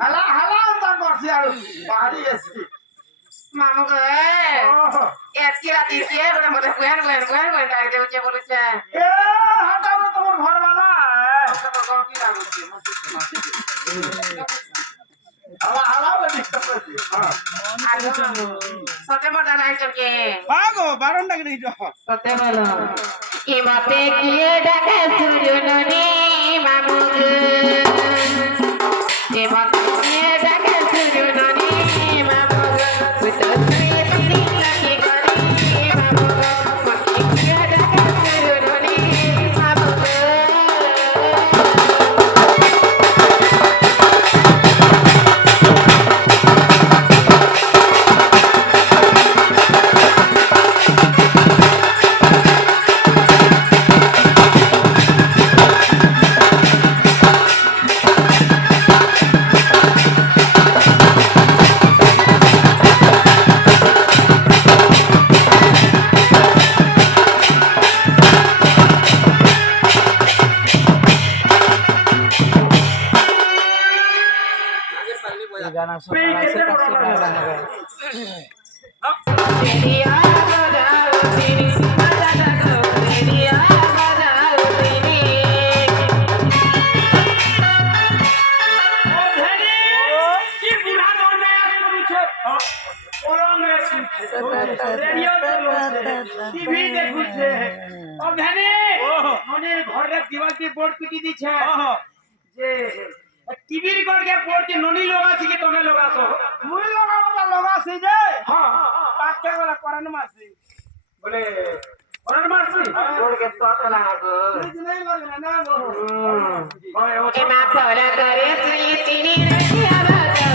হালা হালা উন্দান করছি আর বাড়ি গেছি মামু গো এতকি রাতে কি বলে মতে গুয়ান ডাক দে উঠে বলেছে এ হাঁটাবো তোমার ঘরওয়ালা কি লাগুছে হালা হালা ডিস্টার্ব করছি সতে বড় নাইছর কে বাগো বারণ ডাকে দিছ সতে বলো কি মতে কি ডাকে সুরুনি মামু গো কি মতে কি ডাকে সুরুনি মামু গো বুঝতে তুমি লাগি করি মামু গো মতে কি ডাকে সুরুনি মামু গো गाना सुनना से गाना है बोर्ड पिटी दी छे जे टीवी रिकॉर्ड के बोर्ड के नोनी लोगा सी के तमे लोगा सो मुई लोगा वाला लोगा सी जे हां पाके वाला करन मासी बोले करन मासी बोर्ड के स्टॉक ना गो नहीं मारना ना गो के मा फरा करे सुई तिनी रखिया राजा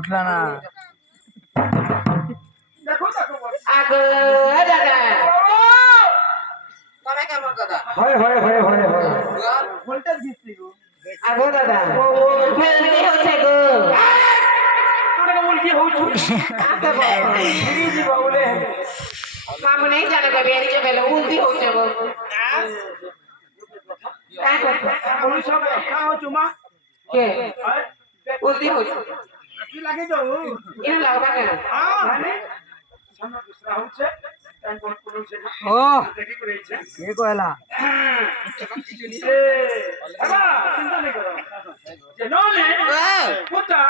उठला ना देखो देखो आगो दादा तमे केमन दादा होय वोल्टेज गिसती गो आगो दादा फेल होছে গো তোরে উল্টি হউছু আতে গিরি জি বাউলে মামু নেই জানে গো বেরি যে বেলে উল্টি হচ্ছে গো কা কথা ওই সব খাও চুমা কে উল্টি হচ্ছে কি লাগে যাও ইনা লাগবা কেন হ্যাঁ মানে সামনে দুসরা হচ্ছে টাইম কোন কোন সে ओ দেখি করেছে ये कोयला এ বাবা চিন্তা নেই করো যে নলে পুতা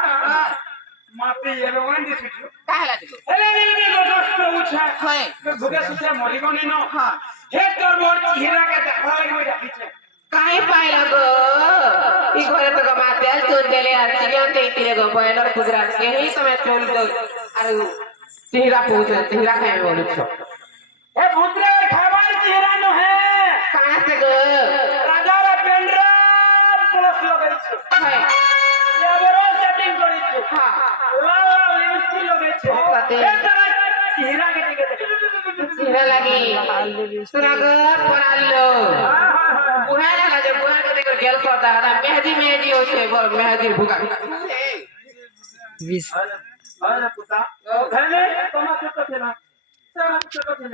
মাটি এলো ওয়ান দিছি কাহলা দিলো এলে নে দশটা উঠা হয় ভুগে সুসে মরিগনি ন হ্যাঁ হে তোর বড় হীরা কে দেখা লাগবে দেখিছে কাই পাইলা গো ই ঘরে তো গো মাতেল চুল দেলে আর চিয়ান্তে ইতিলে গো বয়লার গুজরাট কে হি তুমি চুল দো আর তিহরা পৌঁছে তিহরা খাই বলছো এ ভুতরে খাবার হীরা ন হে কাহা से गो রাজার পেন্ড্রা প্লাস লাগাইছে হয় এবারে সেটিং করিছে হ্যাঁ লাল লিপস্টিক লাগাইছে সাথে হীরা কেটে গেছে তিহরা লাগি সুনা গো পড়ালো বুহারা লাগে বুহার কতে গেল সদা মেহেদি মে হচ্ছে বল মেহাদির ভুগা বিশ আরে পুতা ধরে তোমার ছোট ছিল তোমার ছোট ছিল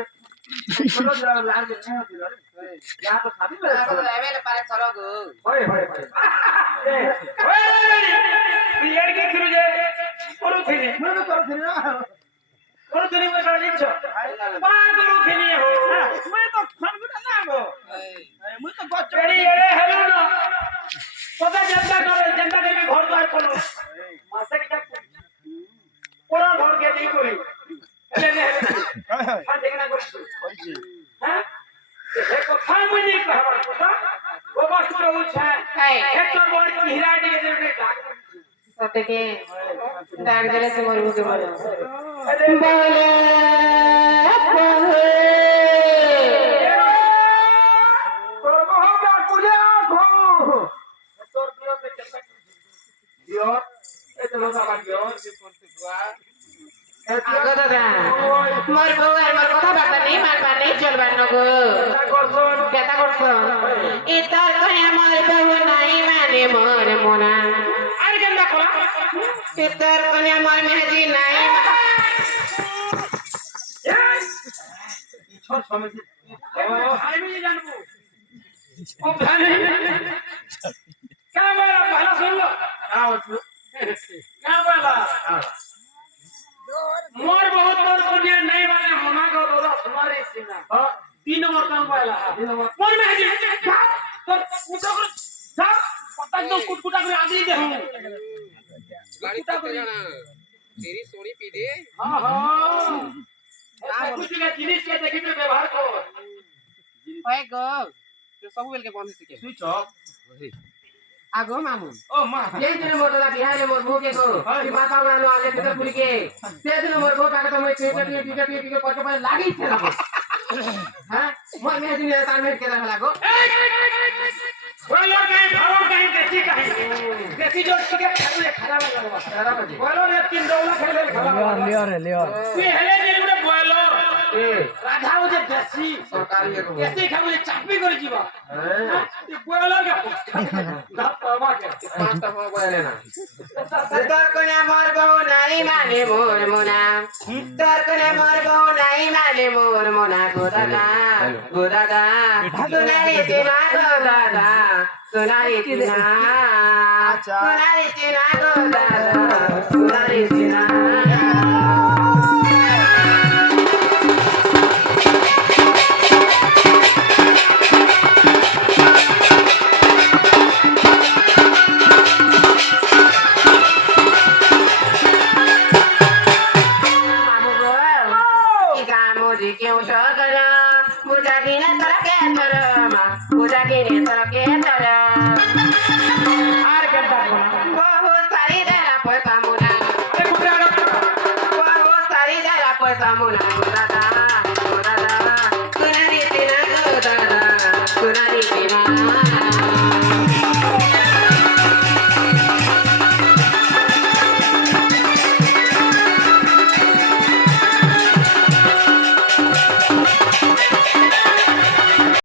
ছোট ছিল লাগে ছিল যা তো খাবি না লেভেল পারে চলো গো হয় তুই এর কি শুরু যে করুছিলি না করুছিলি মই করে দিছ পা করুছিলি হো মই তো খানগুটা না গো মই তো গচ্চড়ি এড়ে হেলো না কথা জনতা দেবী ঘর দ্বার কোন মাসে কি পুরো ঘর কে নেই করি হেলে নে হ্যাঁ দেখনা করছি হ্যাঁ এ কথা মই নেই কহবার কথা ও বস্তু রহুছে হেক্টর বড় কি হীরা দিকে দেবে ডাক সত্যি ডাক দিলে তোমার বুকে বলো বলে আগো দাদা মোর বউ আর মোর কথা বার্তা নেই মারবার নেই চলবার নগো কেতা করছো এ তোর কনে আমার বউ নাই মানে মোর মোনা আর কেন কলা এ তোর কনে আমার মেহেদি নাই ছোট সমস্যা আমি জানবো ও জানে ক্যামেরা ভালো শুনলো ক্যামেরা मोर बहुत मोर कुनिया नहीं वाले होना को दादा तुम्हारे सीना हां 3 नंबर काम वाला मोर में है तो पूछो जा पता तो कुटकुटा कर आदि दे गाड़ी तो जाना तेरी सोनी पी दे हां हां कुछ के जिनिस के देखि तो व्यवहार को ओए गो तो सब बेल के बंद सिके स्विच ऑफ আগো মামু ओ मां যে দিন মোটলা বিহারে মোর ভোকে গো কি মাথা উড়ানো আগে থেকে পুলিকে সে দিন মোর ভোক আগে তো মই টিকে পচে পচে লাগিছে লাগো হ্যাঁ মই মেহেদি নে তার মেট কে দেখা লাগো बोलो कहीं भाव कहीं देसी जो के खराब लगा बोलो ने 3 डोला खेले खराब लियो तू हेले ने गुडे बोलो राधा हो जे देसी সরকারি এগো देसी खाबो जे चापी করে जीवा तू बोलो के ना पावा के পাঁচটা হওয়া বলে না তোর কোনে মোর বউ নাই মানে মোর মোনা তোর কোনে মোর বউ নাই মানে মোর মোনা গো দাদা সোনারি চিনা গো দাদা সোনারি চিনা সোনারি চিনা গো দাদা সোনারি চিনা আর करता सारी दादा पैसा मुना दादा